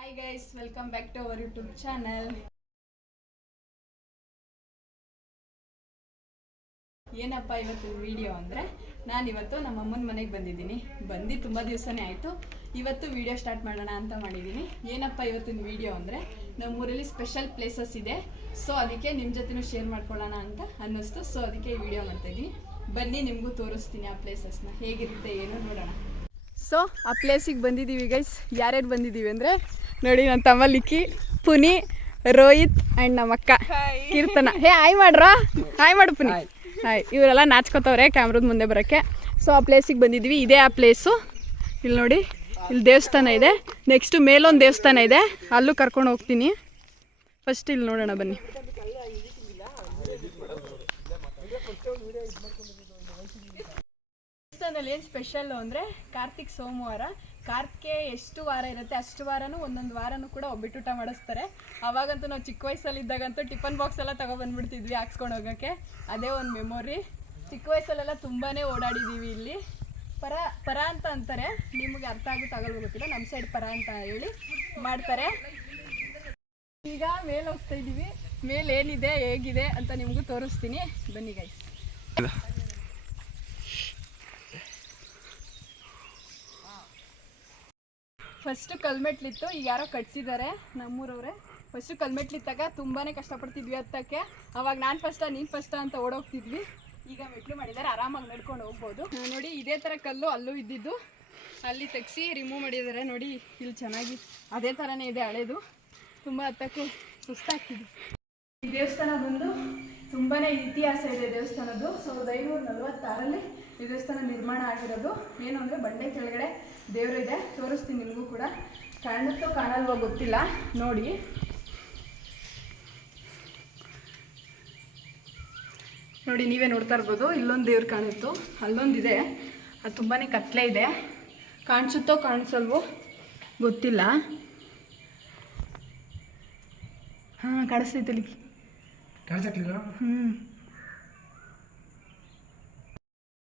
Hi guys welcome back to our YouTube channel ಏನಪ್ಪ ಇವತ್ತು video ಅಂದರೆ ನಾನು ಇವತ್ತು ನಮ್ಮ ಅಮ್ಮನ ಮನೆಗೆ ಬಂದಿದ್ದೀನಿ. ಬಂದು ತುಂಬ ದಿವಸನೇ ಆಯಿತು. ಇವತ್ತು ವಿಡಿಯೋ ಸ್ಟಾರ್ಟ್ ಮಾಡೋಣ ಅಂತ ಮಾಡಿದ್ದೀನಿ ಏನಪ್ಪ ಇವತ್ತಿನ ವಿಡಿಯೋ ಅಂದರೆ, ನಮ್ಮೂರಲ್ಲಿ ಸ್ಪೆಷಲ್ ಪ್ಲೇಸಸ್ ಇದೆ. ಸೊ ಅದಕ್ಕೆ ನಿಮ್ಮ ಜೊತೆನೂ ಶೇರ್ ಮಾಡ್ಕೊಳ್ಳೋಣ ಅಂತ ಅನ್ನಿಸ್ತು. ಸೊ ಅದಕ್ಕೆ ಈ ವಿಡಿಯೋ ಮಾಡ್ತಾಯಿದ್ದೀನಿ ಬನ್ನಿ, ನಿಮಗೂ ತೋರಿಸ್ತೀನಿ ಆ ಪ್ಲೇಸಸ್ನ ಹೇಗಿರುತ್ತೆ, ಏನು ನೋಡೋಣ. ಸೊ ಆ ಪ್ಲೇಸಿಗೆ ಬಂದಿದ್ದೀವಿ ಗೈಸ್ ಯಾರ್ಯಾರು ಬಂದಿದ್ದೀವಿ ಅಂದರೆ ನೋಡಿ ನನ್ನ ತಮ್ಮ ಲಿಕ್ಕಿ ಪುನಿ ರೋಹಿತ್ ಆ್ಯಂಡ್ ನಮ್ಮ ಅಕ್ಕ. ಕೀರ್ತನ. ಹೇ ಆಯ್ ಮಾಡ್ರ? ಹಾಯ್ ಮಾಡು ಪುನಿ. ಹಾಯ್ ಇವರೆಲ್ಲ ನಾಚ್ಕೋತವ್ರೆ ಕ್ಯಾಮ್ರದ ಮುಂದೆ ಬರೋಕ್ಕೆ ಸೊ ಆ ಪ್ಲೇಸಿಗೆ ಬಂದಿದ್ದೀವಿ ಇದೇ ಆ ಪ್ಲೇಸು ಇಲ್ಲಿ ನೋಡಿ ಇಲ್ಲಿ ದೇವಸ್ಥಾನ ಇದೆ. ನೆಕ್ಸ್ಟು ಮೇಲೊಂದು ದೇವಸ್ಥಾನ ಇದೆ. ಅಲ್ಲೂ ಕರ್ಕೊಂಡು ಹೋಗ್ತೀನಿ. ಫಸ್ಟ್ ಇಲ್ಲಿ ನೋಡೋಣ ಬನ್ನಿ. ದೇವಸ್ಥಾನದಲ್ಲಿ ಏನು ಸ್ಪೆಷಲ್ಲು ಅಂದರೆ ಕಾರ್ತಿಕ್ ಸೋಮವಾರ. ಕಾರ್ತಿಕೆ ಎಷ್ಟು ವಾರ ಇರುತ್ತೆ ಅಷ್ಟು ವಾರನೂ ಒಂದೊಂದು ವಾರನೂ ಕೂಡ ಒಬ್ಬಿಟ್ಟು ಊಟ ಮಾಡಿಸ್ತಾರೆ. ಆವಾಗಂತೂ ನಾವು ಚಿಕ್ಕ ವಯಸ್ಸಲ್ಲಿದ್ದಾಗಂತೂ ಟಿಫನ್ ಬಾಕ್ಸ್ ಎಲ್ಲ ತಗೊಬಂದ್ಬಿಡ್ತಿದ್ವಿ ಹಾಕ್ಸ್ಕೊಂಡು ಹೋಗೋಕ್ಕೆ. ಅದೇ ಒಂದು ಮೆಮೊರಿ ಚಿಕ್ಕ ವಯಸ್ಸಲ್ಲೆಲ್ಲ ತುಂಬಾ ಓಡಾಡಿದ್ದೀವಿ ಇಲ್ಲಿ. ಪರ ಪರ ಅಂತ ಅಂತಾರೆ. ನಿಮಗೆ ಅರ್ಥ ಆಗುತ್ತೆ ಆಗಲ್ಲ ಗೊತ್ತಿಲ್ಲ. ನಮ್ಮ ಸೈಡ್ ಪರ ಅಂತ ಹೇಳಿ ಮಾಡ್ತಾರೆ. ಈಗ ಮೇಲೆ ಹೋಗ್ತಾ ಇದ್ದೀವಿ ಮೇಲೆ ಏನಿದೆ, ಹೇಗಿದೆ ಅಂತ ನಿಮಗೂ ತೋರಿಸ್ತೀನಿ. ಬನ್ನಿ ಗೈಸ್ ಫಸ್ಟ್ ಕಲ್ಮೆಟ್ಲಿತ್ತು, ಈಗ ಯಾರೋ ಕಟ್ಸಿದ್ದಾರೆ ನಮ್ಮೂರವ್ರೆ. ಫಸ್ಟ್ ಕಲ್ಮೆಟ್ಲಿತ್ತಾಗ ತುಂಬಾ ಕಷ್ಟಪಡ್ತಿದ್ವಿ ಹತ್ತಕ್ಕೆ ಅವಾಗ ನಾನು ಫಸ್ಟ ನೀನು ಫಸ್ಟ ಅಂತ ಓಡೋಗ್ತಿದ್ವಿ. ಈಗ ಮೆಟ್ಲು ಮಾಡಿದ್ದಾರೆ ಆರಾಮಾಗಿ ನಡ್ಕೊಂಡು ಹೋಗ್ಬೋದು. ನೋಡಿ ಇದೇ ಥರ ಕಲ್ಲು ಅಲ್ಲೂ ಇದ್ದಿದ್ದು. ಅಲ್ಲಿ ತೆಗ್ಸಿ ರಿಮೂವ್ ಮಾಡಿದ್ದಾರೆ ನೋಡಿ, ಇಲ್ಲಿ ಚೆನ್ನಾಗಿ ಅದೇ ಥರನೇ ಇದೆ ಹಳೇದು. ತುಂಬ ಹತ್ತಕ್ಕೆ ಸುಸ್ತಾಗ್ತಿದ್ವಿ ಈ ದೇವಸ್ಥಾನ ಬಂದು ತುಂಬಾನೇ ಇತಿಹಾಸ ಇದೆ ದೇವಸ್ಥಾನದ್ದು. ಸಾವಿರದ ಐನೂರ ನಲವತ್ತಾರಲ್ಲಿ ಈ ದೇವಸ್ಥಾನ ನಿರ್ಮಾಣ ಆಗಿರೋದು ಏನು ಅಂದರೆ ಬಂಡೆ ಕೆಳಗಡೆ ದೇವರು ಇದೆ. ತೋರಿಸ್ತೀನಿ ನಿಮಗೂ ಕೂಡ. ಕಾಣುತ್ತೋ ಕಾಣಲ್ವೋ ಗೊತ್ತಿಲ್ಲ. ನೋಡಿ. ನೋಡಿ ನೀವೇ ನೋಡ್ತಾ ಇರ್ಬೋದು ಇಲ್ಲೊಂದು ದೇವ್ರು ಕಾಣುತ್ತು. ಅಲ್ಲೊಂದಿದೆ ಅದು ತುಂಬಾ ಕತ್ಲೆ ಇದೆ. ಕಾಣಿಸುತ್ತೋ ಕಾಣಿಸಲ್ವೋ ಗೊತ್ತಿಲ್ಲ. ಹಾಂ ಕಾಣಿಸ್ತೈತೆ ಇಲ್ಲಿ ಕಾಣಿಸಕ್ಲಿಲ್ಲ ಹ್ಮ್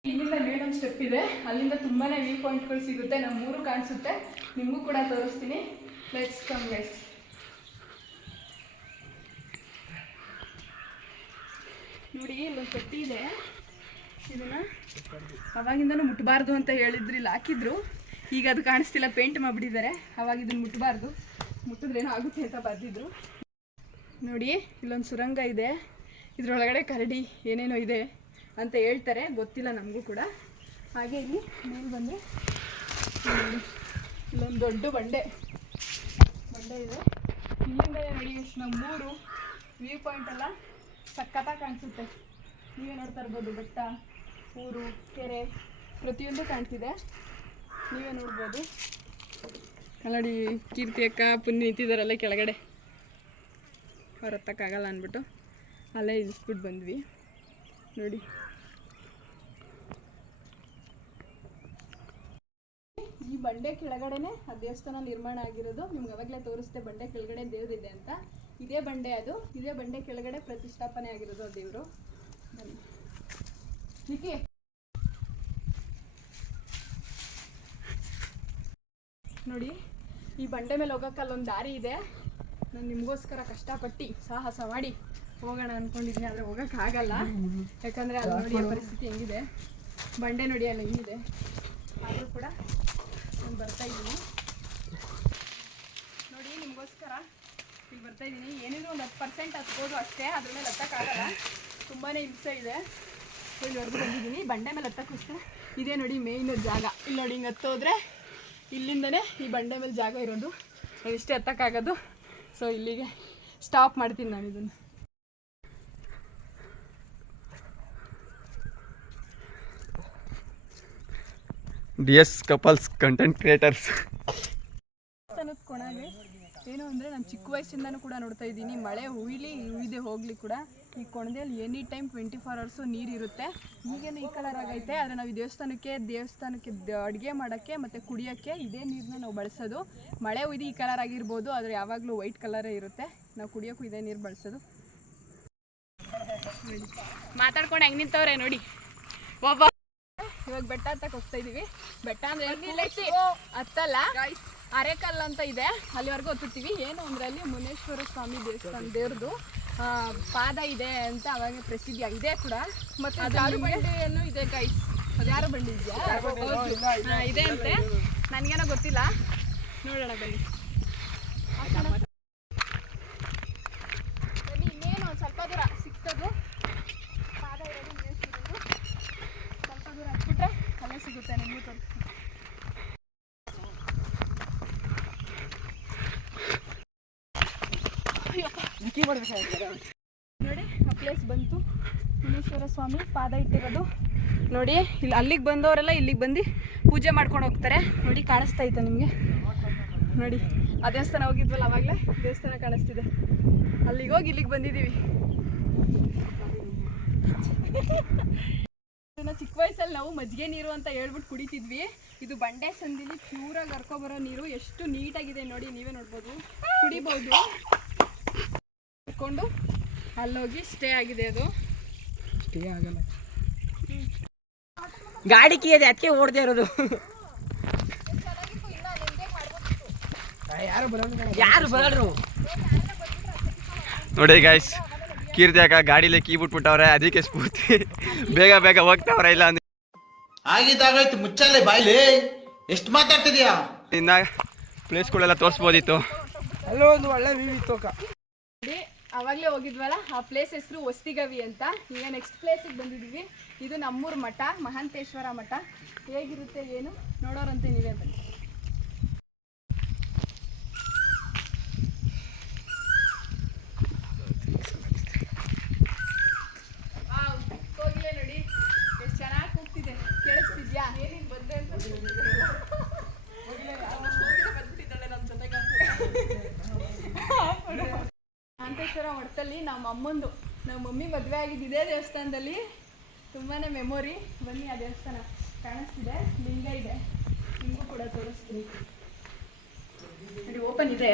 ಇಲ್ಲಿಂದ ಮೇಲೊಂದು ಸ್ಟೆಪ್ ಇದೆ. ಅಲ್ಲಿಂದ ತುಂಬಾನೇ ವ್ಯೂ ಪಾಯಿಂಟ್ಗಳು ಸಿಗುತ್ತೆ. ನಮ್ಮ ಮೂರು ಕಾಣಿಸುತ್ತೆ. ನಿಮಗೂ ಕೂಡ ತೋರಿಸ್ತೀನಿ. ಲೆಟ್ಸ್ ಕಮ್ ಗೈಸ್ ನೋಡಿ, ಇಲ್ಲೊಂದು ಪಟ್ಟಿ ಇದೆ. ಇದನ್ನ ಅವಾಗಿಂದನೂ ಮುಟ್ಟಬಾರ್ದು ಅಂತ ಹೇಳಿದ್ರು, ಇಲ್ಲಿ ಹಾಕಿದ್ರು. ಈಗ ಅದು ಕಾಣಿಸ್ತಿಲ್ಲ ಪೇಂಟ್ ಮಾಡಿಬಿಟ್ಟಿದ್ದಾರೆ. ಅವಾಗ ಇದನ್ನು ಮುಟ್ಟಬಾರ್ದು ಮುಟ್ಟಿದ್ರೇನೋ ಆಗುತ್ತೆ ಅಂತ ಬರೆದಿದ್ರು. ನೋಡಿ, ಇಲ್ಲೊಂದು ಸುರಂಗ ಇದೆ. ಇದರೊಳಗಡೆ ಕರಡಿ ಏನೇನೋ ಇದೆ ಅಂತ ಹೇಳ್ತಾರೆ. ಗೊತ್ತಿಲ್ಲ ನಮಗೂ ಕೂಡ. ಹಾಗೆ ಇಲ್ಲಿ ಮೇಲೆ ಬಂದರೆ ಇಲ್ಲೊಂದು ದೊಡ್ಡ ಬಂಡೆ. ಬಂಡೆ ಇದೆ. ಇಲ್ಲಿಂದ ನೋಡಿ ಎಷ್ಟು? ನಮ್ಮೂರು ವ್ಯೂ ಪಾಯಿಂಟ್ ಎಲ್ಲ ಸಖತ್ತಾಗಿ ಕಾಣಿಸುತ್ತೆ. ನೀವೇ ನೋಡ್ತಾ ಇರ್ಬೋದು, ಬೆಟ್ಟ, ಊರು, ಕೆರೆ ಪ್ರತಿಯೊಂದು ಕಾಣ್ತಿದೆ. ನೀವೇ ನೋಡ್ಬೋದು. ಕನ್ನಡಿ, ಕೀರ್ತಿ ಅಕ್ಕ ಪುಣ್ಯ ನಿಂತಿದ್ದಾರಲ್ಲ ಕೆಳಗಡೆ. ಅವ್ರ ಹತ್ತಕ್ಕಾಗಲ್ಲ ಅಂದ್ಬಿಟ್ಟು ಅಲ್ಲೇ ಇಳಿಸ್ಬಿಟ್ಟು ಬಂದ್ವಿ. ನೋಡಿ. ಈ ಬಂಡೆ ಕೆಳಗಡೆನೆ ಆ ದೇವಸ್ಥಾನ ನಿರ್ಮಾಣ ಆಗಿರೋದು. ನಿಮ್ಗೆ ಅವಾಗಲೇ ತೋರಿಸ್ದೆ ಬಂಡೆ ಕೆಳಗಡೆ ದೇವ್ರಿದೆ ಅಂತ. ಇದೇ ಬಂಡೆ ಅದು. ಇದೇ ಬಂಡೆ ಕೆಳಗಡೆ ಪ್ರತಿಷ್ಠಾಪನೆ ಆಗಿರೋದು ಆ ದೇವರು. ನೋಡಿ, ಈ ಬಂಡೆ ಮೇಲೆ ಹೋಗೋಕೆ ಅಲ್ಲೊಂದು ದಾರಿ ಇದೆ. ನಾನು ನಿಮಗೋಸ್ಕರ ಕಷ್ಟಪಟ್ಟು ಸಾಹಸ ಮಾಡಿ ಹೋಗೋಣ ಅನ್ಕೊಂಡಿದ್ದೀನಿ, ಆದರೆ ಆಗಲ್ಲ. ಯಾಕಂದರೆ ಅಲ್ಲಿ ನೋಡಿ ಪರಿಸ್ಥಿತಿ ಹೆಂಗಿದೆ. ಬಂಡೆ ನೋಡಿ ಅಲ್ಲಿ ಹೆಂಗಿದೆ. ಆದರೂ ಕೂಡ ನಾನು ಬರ್ತಾ ಇದ್ದೀನಿ. ನೋಡಿ, ನಿಮಗೋಸ್ಕರ ಇಲ್ಲಿ ಬರ್ತಾ ಇದ್ದೀನಿ. ಏನಿದ್ರು ಒಂದು ಹತ್ತು ಪರ್ಸೆಂಟ್ ಹತ್ಬೋದು ಅಷ್ಟೇ ಅದ್ರ ಮೇಲೆ ಹತ್ತಕ್ಕಾಗಲ್ಲ ತುಂಬಾ ಹಿಂಸೆ ಇದೆ. ಸೊ ಇಲ್ಲಿವರೆಗೂ ಬಂದಿದ್ದೀನಿ. ಬಂಡೆ ಮೇಲೆ ಹತ್ತಕ್ಕೋಸ್ಕರ ಇದೇ ನೋಡಿ ಮೇಯ್ನ್ ಜಾಗ. ಇಲ್ಲಿ ನೋಡಿ ಹಿಂಗೆ ಹತ್ತೋದ್ರೆ ಇಲ್ಲಿಂದನೇ ಈ ಬಂಡೆ ಮೇಲೆ ಜಾಗ ಇರೋದು. ಇಷ್ಟೇ ಹತ್ತಕ್ಕಾಗೋದು. ಸೊ ಇಲ್ಲಿಗೆ ಸ್ಟಾಪ್ ಮಾಡ್ತೀನಿ ನಾನು ಇದನ್ನು. D S couples content creators ಕೊನೆಗೆ ಏನು ಅಂದರೆ ನಾನು ಚಿಕ್ಕ ವಯಸ್ಸಿಂದನೂ ಕೂಡ ನೋಡ್ತಾ ಇದ್ದೀನಿ. ಮಳೆ ಉಯ್ಲಿ ಹುಯ್ದೆ ಹೋಗಲಿ ಕೂಡ ಈ ಕೊಣದಲ್ಲಿ any time twenty four hours ನೀರು ಇರುತ್ತೆ. ಈಗೇನು ಈ ಕಲರ್ ಆಗೈತೆ ಆದರೆ ನಾವು ಈ ದೇವಸ್ಥಾನಕ್ಕೆ ದೇವಸ್ಥಾನಕ್ಕೆ ಅಡುಗೆ ಮಾಡೋಕ್ಕೆ ಮತ್ತು ಕುಡಿಯೋಕ್ಕೆ ಇದೇ ನೀರನ್ನ ನಾವು ಬಳಸೋದು. ಮಳೆ ಹುಯ್ದು ಈ ಕಲರ್ ಆಗಿರ್ಬೋದು ಆದರೆ ಯಾವಾಗಲೂ ವೈಟ್ ಕಲರೇ ಇರುತ್ತೆ. ನಾವು ಕುಡಿಯೋಕ್ಕೂ ಇದೇ ನೀರು ಬಳಸೋದು. ಮಾತಾಡ್ಕೊಂಡು ಹೆಂಗೆ ನಿಂತವ್ರೆ ನೋಡಿ. ಒಬ್ಬ ಇವಾಗ ಬೆಟ್ಟ ಹತ್ತಕ್ಕೆ ಹೋಗ್ತಾ ಇದೀವಿ. ಬೆಟ್ಟ ಅಂದ್ರೆ ಹತ್ತಲ್ಲ? ಅರೆಕಲ್ ಅಂತ ಇದೆ. ಅಲ್ಲಿವರೆಗೂ ಹತ್ತುತ್ತೀವಿ. ಏನು ಅಂದ್ರೆ ಅಲ್ಲಿ ಮುನೇಶ್ವರ ಸ್ವಾಮಿ ದೇವಸ್ಥಾನ ದೇವ್ರದ್ದು ಆ, ಪಾದ ಇದೆ ಅಂತ ಅವಾಗ ಪ್ರಸಿದ್ಧಿ ಇದೆ ಕೂಡ. ಮತ್ತೆ ಜಾರು ಬಂಡಿಯನ್ನು ಇದೆ ಗೈಸ್ ಯಾರು ಬಂಡಿ ಇದೆಯಾ? ಇದೆ ಅಂತೆ. ನನಗೇನೋ ಗೊತ್ತಿಲ್ಲ. ನೋಡೋಣ ಬನ್ನಿ ಇನ್ನೇನು ಒಂದು ಸ್ವಲ್ಪ ದೂರ ಸಿಗ್ತದು ಪಾದ ಇರೋದು ಮುನೇಶ್ವರದ್ದು ಸ್ವಲ್ಪ ದೂರ ಹತ್ಬಿಟ್ರೆ ಅಲ್ಲೇ ಸಿಗುತ್ತೆ ನಿಮಗೂ ತೋರಿಸ್ತೀನಿ ನೋಡಿ ಆ ಪ್ಲೇಸ್ ಬಂತು. ಮುನೇಶ್ವರ ಸ್ವಾಮಿ ಪಾದ ಇಟ್ಟಿರೋದು. ನೋಡಿ ಇಲ್ಲಿ ಅಲ್ಲಿಗೆ ಬಂದವರೆಲ್ಲ ಇಲ್ಲಿಗೆ ಬಂದು ಪೂಜೆ ಮಾಡ್ಕೊಂಡು ಹೋಗ್ತಾರೆ. ನೋಡಿ ಕಾಣಿಸ್ತಾ ಇತ್ತು ನಿಮಗೆ. ನೋಡಿ ಆ ದೇವಸ್ಥಾನ ಹೋಗಿದ್ವಲ್ಲ ಅವಾಗಲೇ? ದೇವಸ್ಥಾನ ಕಾಣಿಸ್ತಿದೆ. ಅಲ್ಲಿಗೆ ಹೋಗಿ ಇಲ್ಲಿಗೆ ಬಂದಿದ್ದೀವಿ ಚಿಕ್ಕ ವಯಸ್ಸಲ್ಲಿ ನಾವು ಮಜ್ಜಿಗೆ ನೀರು ಅಂತ ಹೇಳ್ಬಿಟ್ಟು ಕುಡಿತಿದ್ವಿ. ಇದು ಬಂಡೆ ಸಂದಿಲಿ ಪ್ಯೂರಾಗಿ ಹರ್ಕೊಬರೋ ನೀರು. ಎಷ್ಟು ನೀಟಾಗಿದೆ ನೋಡಿ ನೀವೇ ನೋಡ್ಬೋದು. ಕುಡಿಬೋದು. ಕರ್ಕೊಂಡು ಅಲ್ಲೋಗಿ ಸ್ಟೇ ಆಗಿದೆ ಅದು. ಸ್ಟೇ ಆಗಲ್ಲ. ಗಾಡಿ ಕೀಯದೆ ಅದಕ್ಕೆ ಓಡದೆ ಇರೋದು. ಯಾರು ಬರಲ್ರು ನೋಡಿ ಗಾಯ್ಸ್ ಕೀರ್ತಿ ಅಕ್ಕ ಗಾಡಿಲಿ ಕೀ ಬಿಟ್ಬಿಟ್ಟವ್ರೆ ಅದಕ್ಕೆ ಸ್ಫೂರ್ತಿ. ಬೇಗ ಬೇಗ ಹೋಗ್ತಾವ್ರೆ ಇಲ್ಲ ಅಂದ್ರೆ ಆಗಿದ್ದಾಗಾಯ್ತು ಮುಚ್ಚಾಲೆ ಬಾಯ್ಲಿ. ಎಷ್ಟು ಮಾತಾಡ್ತಿದ್ಯಾ? ಇನ್ನ ಪ್ಲೇಸ್ಗಳೆಲ್ಲ ತೋರಿಸ್ಬೋದಿತ್ತು. ಅಲ್ಲೋ ಒಂದು ಒಳ್ಳೆ ವ್ಯೂ ಇತ್ತು ಅವಾಗಲೇ ಹೋಗಿದ್ವಲ್ಲ, ಆ ಪ್ಲೇಸ್ ಹೆಸರು ಹೊಸ್ತಿಗವಿ ಅಂತ. ಈಗ ನೆಕ್ಸ್ಟ್ ಪ್ಲೇಸಿಗೆ ಬಂದಿದ್ದೀವಿ ಇದು ನಮ್ಮೂರು ಮಠ, ಮಹಾಂತೇಶ್ವರ ಮಠ. ಹೇಗಿರುತ್ತೆ, ಏನು? ನೋಡೋರಂತೆ ನೀವೇ ಬನ್ನಿ ವಾವ್, ಕೋಗಿಲೆ ನೋಡಿ ಎಷ್ಟು ಚೆನ್ನಾಗಿ ಕೂಗ್ತಿದೆ ಕೇಳಿಸ್ತಿದ್ಯಾ ಏನಿಗೆ ಬಂದೆ ಅಂತ ಮಠದಲ್ಲಿ ನಮ್ಮ ಅಮ್ಮಂದು, ನಮ್ಮ ಮಮ್ಮಿ ಮದುವೆ ಆಗಿದ್ದು ಇದೇ ದೇವಸ್ಥಾನದಲ್ಲಿ. ತುಂಬಾ ಮೆಮೊರಿ ಬನ್ನಿ, ಆ ದೇವಸ್ಥಾನ ಕಾಣಿಸ್ತಿದೆ, ಲಿಂಗ ಇದೆ. ನಿಮಗೂ ಕೂಡ ತೋರಿಸ್ತೀನಿ. ನೋಡಿ ಓಪನ್ ಇದೆ.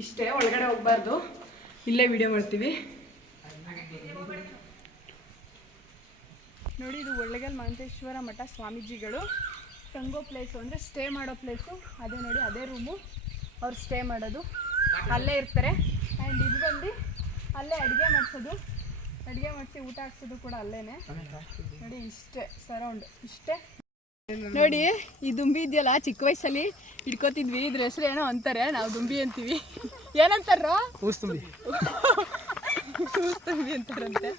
ಇಷ್ಟೇ, ಒಳಗಡೆ ಹೋಗ್ಬಾರ್ದು. ಇಲ್ಲೇ ವಿಡಿಯೋ ಮಾಡ್ತೀವಿ. ನೋಡಿ, ಇದು ಒಳ್ಳೆಗಲ್ ಮಹಂತೇಶ್ವರ ಮಠ ಸ್ವಾಮೀಜಿಗಳು. ತಂಗೋ ಪ್ಲೇಸು ಅಂದರೆ ಸ್ಟೇ ಮಾಡೋ ಪ್ಲೇಸು ಅದೇ ನೋಡಿ, ಅದೇ ರೂಮು ಅವ್ರು ಸ್ಟೇ ಮಾಡೋದು. ಅಲ್ಲೇ ಇರ್ತಾರೆ. ಆ್ಯಂಡ್ ಇದು ಬಂದು ಅಲ್ಲೇ ಅಡುಗೆ ಮಾಡಿಸೋದು. ಅಡುಗೆ ಮಾಡಿಸಿ ಊಟ ಹಾಕ್ಸೋದು ಕೂಡ ಅಲ್ಲೇ ನೋಡಿ ಇಷ್ಟೇ ಸರೌಂಡ್ ಇಷ್ಟೇ. ನೋಡಿ ಈ ದುಂಬಿ ಇದೆಯಲ್ಲ ಚಿಕ್ಕ ವಯಸ್ಸಲ್ಲಿ ಹಿಡ್ಕೋತಿದ್ವಿ. ಇದ್ರ ಹೆಸರು ಏನೋ ಅಂತಾರೆ ನಾವು ದುಂಬಿ ಅಂತೀವಿ. ಏನಂತಾರೋ? ಊಸ್ತುಂಬಿ ಅಂತಾರಂತೆ.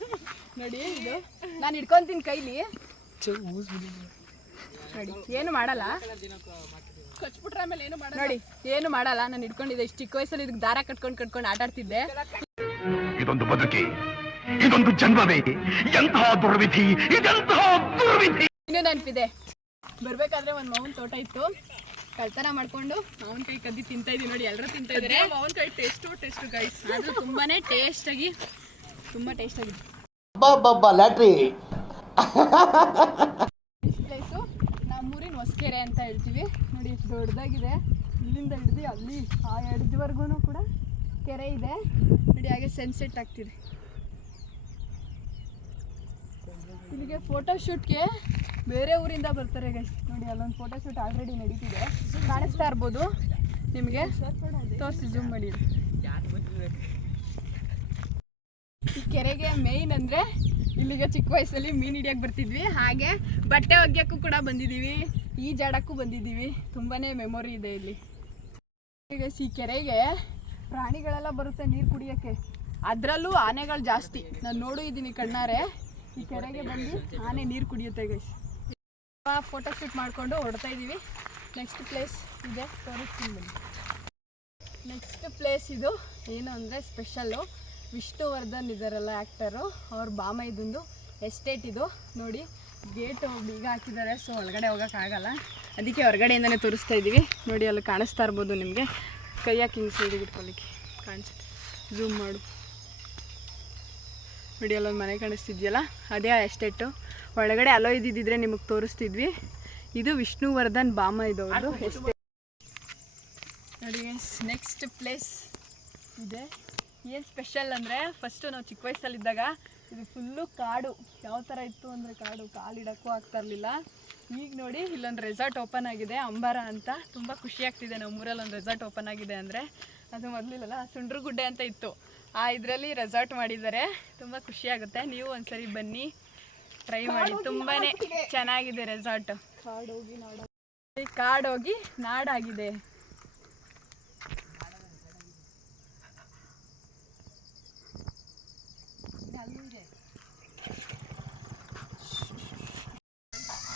ನೋಡಿ ಇದು ನಾನು ಹಿಡ್ಕೊಂತೀನಿ ಕೈಲಿ. ನೋಡಿ ಏನು ಮಾಡಲ್ಲ. ಕಚ್ಬಿಟ್ರೆ ಆಮೇಲೆ ಏನು ಮಾಡಲ್ಲ? ನೋಡಿ ಏನು ಮಾಡಲ್ಲ. ನಾನು ಹಿಡ್ಕೊಂಡಿದ್ದೆ ಇಷ್ಟು ಚಿಕ್ಕ ವಯಸ್ಸಲ್ಲಿ ಇದಕ್ಕೆ ದಾರ ಕಟ್ಕೊಂಡು ಕಟ್ಕೊಂಡು ಆಟಾಡ್ತಿದ್ದೆ. ಇದೊಂದು ಬದುಕಿ ಇದೊಂದು ಜನ್ಮವೇ ಎಂತಹ ದುರ್ವಿಧಿ ಇದೆಂತಹ ದುರ್ವಿಧಿ. ಇನ್ನೂ ನೆನಪಿದೆ. ಬರ್ಬೇಕಾದ್ರೆ ಒಂದು ಮಾವಿನ ತೋಟ ಇತ್ತು. ಕಳ್ತನ ಮಾಡ್ಕೊಂಡು ಮಾವಿನ ಕೈ ಕದ್ದಿ ತಿಂತಾ ಇದೀವಿ ನೋಡಿ ಎಲ್ಲರೂ ತಿಂತಾ ಇದ್ದಾರೆ. ಮಾವಿನ ಕೈ ಟೇಸ್ಟು ಟೇಸ್ಟು ಗೈಸ್ ಆದ್ರೂ ತುಂಬಾನೇ ಟೇಸ್ಟಾಗಿ ತುಂಬಾ ಟೇಸ್ಟ್ ಆಗಿದೆ. ಬಾಬಾ ಲ್ಯಾಟ್ರಿ. ಹೊಸಕೆರೆ ಅಂತ ಹೇಳ್ತೀವಿ. ನೋಡಿ ಎಷ್ಟು ದೊಡ್ಡದಾಗಿದೆ. ಇಲ್ಲಿಂದ ಹಿಡ್ದು ಅಲ್ಲಿ, ಆ ಎಡ್ಜವರೆಗೂ ಕೂಡ ಕೆರೆ ಇದೆ. ನೋಡಿ, ಹಾಗೆ ಸನ್ಸೆಟ್ ಆಗ್ತಿದೆ. ಇಲ್ಲಿಗೆ ಫೋಟೋ ಶೂಟ್ಗೆ ಬೇರೆ ಊರಿಂದ ಬರ್ತಾರೆ ಗೈಸ್ ನೋಡಿ, ಅಲ್ಲೊಂದು ಫೋಟೋಶೂಟ್ ಆಲ್ರೆಡಿ ನಡೀತಿದೆ. ಕಾಣಿಸ್ತಾ ಇರ್ಬೋದು. ನಿಮಗೆ ತೋರಿಸಿ ಜೂಮ್ ಮಾಡಿ. ಈ ಕೆರೆಗೆ ಮೇಯ್ನ್ ಅಂದರೆ ಇಲ್ಲಿಗೆ ಚಿಕ್ಕ ವಯಸ್ಸಲ್ಲಿ ಮೀನು ಹಿಡಿಯೋಕ್ಕೆ ಬರ್ತಿದ್ವಿ. ಹಾಗೆ ಬಟ್ಟೆ ಒಗ್ಯಕ್ಕೂ ಕೂಡ ಬಂದಿದ್ದೀವಿ. ಈಜಾಡಕ್ಕೂ ಬಂದಿದ್ದೀವಿ. ತುಂಬಾ ಮೆಮೊರಿ ಇದೆ ಇಲ್ಲಿ. ಈ ಕೆರೆಗೆ ಪ್ರಾಣಿಗಳೆಲ್ಲ ಬರುತ್ತೆ ನೀರು ಕುಡಿಯೋಕ್ಕೆ. ಅದರಲ್ಲೂ ಆನೆಗಳು ಜಾಸ್ತಿ. ನಾನು ನೋಡು ಇದ್ದೀನಿ ಕಣ್ಣಾರೆ. ಈ ಕೆರೆಗೆ ಬಂದು ಆನೆ ನೀರು ಕುಡಿಯುತ್ತೆ ಗೈಸ್ ಫೋಟೋ ಶೂಟ್ ಮಾಡಿಕೊಂಡು ಹೊಡ್ತಾ ಇದ್ದೀವಿ ನೆಕ್ಸ್ಟ್ ಪ್ಲೇಸ್ ಇದೆ. ತೋರಿಸ್ತೀನಿ ನೆಕ್ಸ್ಟ್ ಪ್ಲೇಸ್ ಇದು ಏನು ಅಂದರೆ ಸ್ಪೆಷಲ್ಲು ವಿಷ್ಣುವರ್ಧನ್ ಇದ್ದಾರಲ್ಲ ಆ್ಯಕ್ಟರು ಅವ್ರ ಬಾಮ ಇದೊಂದು ಎಸ್ಟೇಟ್ ಇದು. ನೋಡಿ ಗೇಟು ಬೀಗ ಹಾಕಿದ್ದಾರೆ ಸೊ ಒಳಗಡೆ ಹೋಗೋಕ್ಕಾಗಲ್ಲ ಅದಕ್ಕೆ ಹೊರಗಡೆಯಿಂದನೇ ತೋರಿಸ್ತಾ ಇದ್ದೀವಿ. ನೋಡಿ, ಅಲ್ಲಿ ಕಾಣಿಸ್ತಾ ಇರ್ಬೋದು ನಿಮಗೆ. ಕೈ ಹಾಕಿ ಹಿಂಗೆ ಸೈಡಿಗೆ ಇಟ್ಕೊಳ್ಳಿಕ್ಕೆ. ಕಾಣಿಸುತ್ತೆ. ಝೂಮ್ ಮಾಡು. ನೋಡಿ ಅಲ್ಲೊಂದು ಮನೆ ಕಾಣಿಸ್ತಿದ್ಯಲ್ಲ? ಅದೇ ಆ ಎಸ್ಟೇಟು ಒಳಗಡೆ ಅಲೋ ಇದ್ದಿದ್ದರೆ ನಿಮಗೆ ತೋರಿಸ್ತಿದ್ವಿ. ಇದು ವಿಷ್ಣುವರ್ಧನ್ ಬಾಮ ಇದವರು ಎಸ್ಟೇಟ್ ನೋಡಿ ನೆಕ್ಸ್ಟ್ ಪ್ಲೇಸ್ ಇದೆ. ಏನು ಸ್ಪೆಷಲ್ ಅಂದರೆ ಫಸ್ಟು ನಾವು ಚಿಕ್ಕ ವಯಸ್ಸಲ್ಲಿದ್ದಾಗ ಇದು ಫುಲ್ಲು ಕಾಡು. ಯಾವ ಥರ ಇತ್ತು ಅಂದರೆ ಕಾಡು? ಕಾಲಿಡೋಕ್ಕೂ ಆಗ್ತಾ ಇರಲಿಲ್ಲ. ಈಗ ನೋಡಿ ಇಲ್ಲೊಂದು ರೆಸಾರ್ಟ್ ಓಪನ್ ಆಗಿದೆ ಅಂಬಾರ ಅಂತ. ತುಂಬ ಖುಷಿ ಆಗ್ತಿದೆ ನಮ್ಮ ಊರಲ್ಲಿ ಒಂದು ರೆಸಾರ್ಟ್ ಓಪನ್ ಆಗಿದೆ ಅಂದರೆ. ಅದು ಮೊದಲಿಲ್ಲಲ್ಲ ಸುಂಡ್ರಗುಡ್ಡೆ ಅಂತ ಇತ್ತು. ಆ ಇದರಲ್ಲಿ ರೆಸಾರ್ಟ್ ಮಾಡಿದ್ದಾರೆ. ತುಂಬ ಖುಷಿಯಾಗುತ್ತೆ ನೀವು ಒಂದ್ಸರಿ ಬನ್ನಿ ಟ್ರೈ ಮಾಡಿ. ತುಂಬಾ ಚೆನ್ನಾಗಿದೆ ರೆಸಾರ್ಟ್ ಕಾಡೋಗಿ ನಾಡ ಕಾಡೋಗಿ ನಾಡಾಗಿದೆ.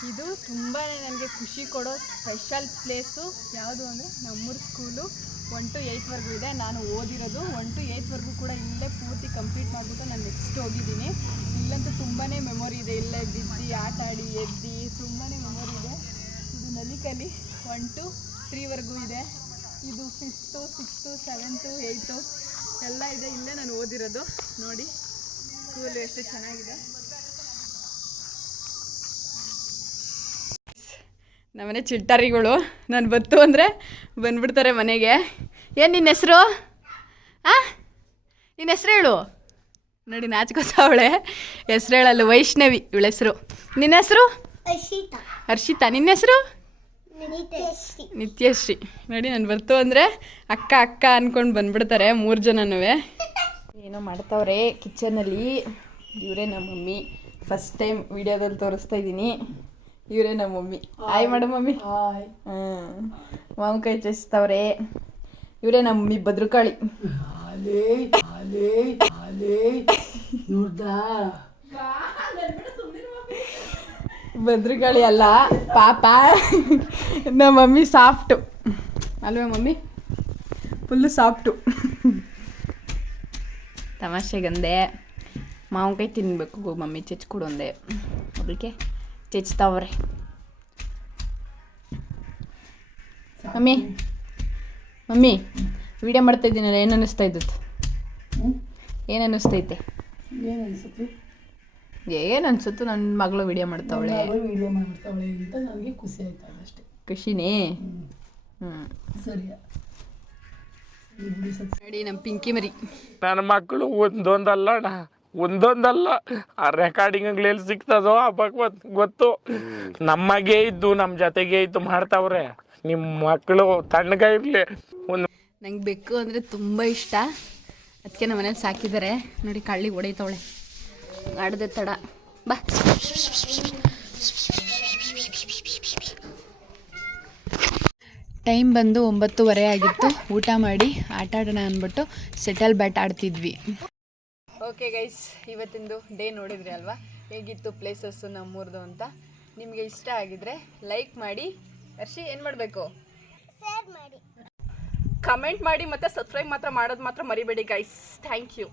ಇದು ತುಂಬಾ ನನಗೆ ಖುಷಿ ಕೊಡೋ ಸ್ಪೆಷಲ್ ಪ್ಲೇಸು ಯಾವುದು ಅಂದರೆ ನಮ್ಮೂರ ಸ್ಕೂಲು ಒನ್ ಟು ಏಯ್ತ್ವರೆಗೂ ಇದೆ. ನಾನು ಓದಿರೋದು ಒನ್ ಟು ಏಯ್ತ್ವರೆಗೂ ಕೂಡ ಇಲ್ಲೇ ಪೂರ್ತಿ ಕಂಪ್ಲೀಟ್ ಮಾಡಿಬಿಟ್ಟು ನಾನು ನೆಕ್ಸ್ಟ್ ಹೋಗಿದ್ದೀನಿ. ಇಲ್ಲಂತೂ ತುಂಬಾ ಮೆಮೊರಿ ಇದೆ. ಇಲ್ಲೇ ಬಿದ್ದು ಆಟ ಆಡಿ, ಎದ್ದು ತುಂಬಾ ಮೆಮೊರಿ ಇದೆ. ಇದು ನಲಿಕಲಿ ಒನ್ ಟು ತ್ರೀವರೆಗೂ ಇದೆ. ಇದು ಫಿಫ್ತು ಸಿಕ್ಸ್ತು ಸೆವೆಂತು ಏಯ್ತು ಎಲ್ಲ ಇದೆ. ಇಲ್ಲೇ ನಾನು ಓದಿರೋದು. ನೋಡಿ. ಸ್ಕೂಲು ಎಷ್ಟು ಚೆನ್ನಾಗಿದೆ? ನಮ್ಮನೆ ಚಿಟ್ಟಾರಿಗಳು. ನಾನು ಬತ್ತು ಅಂದರೆ ಬಂದ್ಬಿಡ್ತಾರೆ ಮನೆಗೆ. ಏನು ನಿನ್ನ ಹೆಸರು? ಆ? ನಿನ್ನ ಹೆಸರು ಹೇಳು. ನೋಡಿ ನಾಚ್ಕೋತಾವಳೆ ಹೆಸ್ರು ಹೇಳಲ್ಲ ವೈಷ್ಣವಿ ಇವಳ ಹೆಸರು. ನಿನ್ನ ಹೆಸರು? ಹರ್ಷಿತಾ. ನಿನ್ನ ಹೆಸರು? ನಿತ್ಯಶ್ರೀ. ನಿತ್ಯಶ್ರೀ. ನೋಡಿ ನಾನು ಬರ್ತು ಅಂದರೆ ಅಕ್ಕ ಅಕ್ಕ ಅಂದ್ಕೊಂಡು ಬಂದ್ಬಿಡ್ತಾರೆ ಮೂರು ಜನನೂ ಏನೋ ಮಾಡ್ತಾವ್ರೆ ಕಿಚನಲ್ಲಿ. ಇವರೇ ನಮ್ಮ ಮಮ್ಮಿ. ಫಸ್ಟ್ ಟೈಮ್ ವಿಡಿಯೋದಲ್ಲಿ ತೋರಿಸ್ತಾ ಇದ್ದೀನಿ. ಇವರೇ ನಮ್ಮ ಮಮ್ಮಿ. ಹಾಯ್ ಮಾಡು ಮಮ್ಮಿ. ಹಾಂ. ಮಾವಿನಕಾಯಿ ಚಚ್ತಾವ್ರೆ ಇವರೇ ನಮ್ಮ ಮಮ್ಮಿ ಭದ್ರಕಾಳಿ. ಭದ್ರಕಾಳಿ ಅಲ್ಲ ಪಾಪ. ನಮ್ಮ ಮಮ್ಮಿ ಸಾಫ್ಟು. ಅಲ್ವೇ ಮಮ್ಮಿ? Full soft. ತಮಾಷೆಗಂದೆ ಮಾವಿನಕಾಯಿ ತಿನ್ನಬೇಕು ಮಮ್ಮಿ ಚಚ್ಕೊಡು ಅಂದೆ. ಅದಕ್ಕೆ ಚಚ್ತಾವ್ರೆ ಮಮ್ಮಿ ಮಮ್ಮಿ ವಿಡಿಯೋ ಮಾಡ್ತಾ ಇದ್ದೀನಲ್ಲ ಏನು ಅನ್ನಿಸ್ತಾ ಇದ್ದದ್ದು? ಏನು ಅನ್ನಿಸ್ತೈತೆ ಏನು ಅನ್ಸುತ್ತೆ ಏನು ಅನ್ಸುತ್ತು ನನ್ನ ಮಗಳು ವಿಡಿಯೋ ಮಾಡ್ತಾವಳೆ. ವಿಡಿಯೋ ಮಾಡ್ತಾವಳೆ ಅಂತ ನನಗೆ ಖುಷಿ ಆಯ್ತು ಅಷ್ಟೇ ಖುಷಿನೇ? ಹ್ಞೂ ಸರಿಯಾ? ನೋಡಿ ನಮ್ಮ ಪಿಂಕಿ ಮರಿ. ನನ್ನ ಮಕ್ಕಳು ಒಂದೊಂದಲ್ಲ ಅಣ್ಣ ಒಂದೊಂದಲ್ಲ. ಆ ರೆಕಾರ್ಡಿಂಗ್ ಎಲ್ಲಿ ಸಿಗ್ತದೋ ಆ ಭಗವತ್ ಗೊತ್ತು. ನಮಗೆ ಇದ್ದು ನಮ್ಮ ಜೊತೆಗೆ ಇದ್ದು ಮಾಡ್ತಾವ್ರೆ. ನಿಮ್ಮ ಮಕ್ಕಳು ತಣ್ಣಗ ಇರ್ಲಿ. ಒಂದು ನಂಗೆ ಬೆಕ್ಕು ಅಂದರೆ ತುಂಬ ಇಷ್ಟ. ಅದಕ್ಕೆ ನಮ್ಮ ಮನೇಲಿ ಸಾಕಿದ್ದಾರೆ ನೋಡಿ ಕಳ್ಳಿ ಹೊಡೈತವಳೆ. ಆಡದೆ ತಡ. ಬಾ. ಟೈಮ್ ಬಂದು ಒಂಬತ್ತುವರೆ ಆಗಿತ್ತು. ಊಟ ಮಾಡಿ ಆಟ ಆಡೋಣ ಅಂದ್ಬಿಟ್ಟು ಸೆಟಲ್ ಬ್ಯಾಟ್ ಆಡ್ತಿದ್ವಿ. ಓಕೆ ಗೈಸ್ ಇವತ್ತಿಂದು ಡೇ ನೋಡಿದ್ರಿ ಅಲ್ವಾ? ಹೇಗಿತ್ತು ಪ್ಲೇಸಸ್ಸು ನಮ್ಮೂರ್ದು ಅಂತ? ನಿಮಗೆ ಇಷ್ಟ ಆಗಿದ್ರೆ ಲೈಕ್ ಮಾಡಿ. ಹರ್ಷಿ ಏನು ಮಾಡಬೇಕು? ಕಮೆಂಟ್ ಮಾಡಿ. ಮತ್ತು ಸಬ್ಸ್ಕ್ರೈಬ್ ಮಾತ್ರ ಮಾಡೋದು ಮಾತ್ರ ಮರಿಬೇಡಿ ಗೈಸ್ ಥ್ಯಾಂಕ್ ಯು